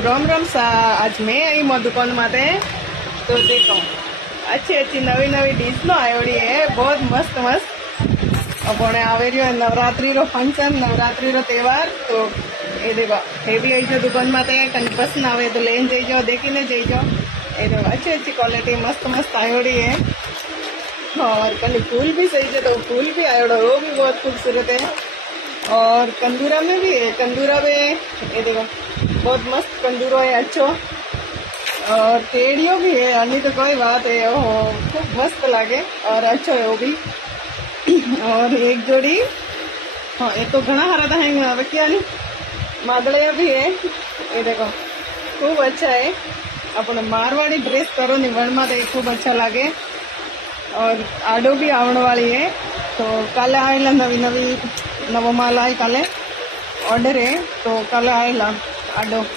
राम राम सा। आज मैं आई मो दुकान माते तो देखो अच्छी अच्छी नवी नवी डिश नो आयोड़ी है, बहुत मस्त मस्त। अपने आवे रही नवरात्रि रो फंक्शन, नवरात्रि रो त्यौहार। तो ये देखो ये भी आई जो दुकान माते कहीं पसंद आवे तो लेन जाइजो, देखी ने जाइजो। ये देखो अच्छी अच्छी क्वालिटी मस्त मस्त आयोड़ी है। और कहीं फूल भी सही है, तो फूल भी आयोड़ो, वो भी बहुत खूबसूरत है। और कंदूरा में भी है, कंदूरा में ये देखो बहुत मस्त कंदूरो है, अच्छो। और केड़ियो भी है, अन्य तो कोई बात है, ओहो खूब मस्त लगे और अच्छो है वो भी। और एक जोड़ी, हाँ ये तो घना हरा था क्या नहीं, मादड़िया भी है। ये देखो खूब अच्छा है। अपने मारवाड़ी ड्रेस करो नहीं वन में तो खूब अच्छा लगे। और आडो भी आवण वाली है, तो काले आएला नवी नवी नवो माल आई, काले ऑर्डर है तो काले आएला आडो।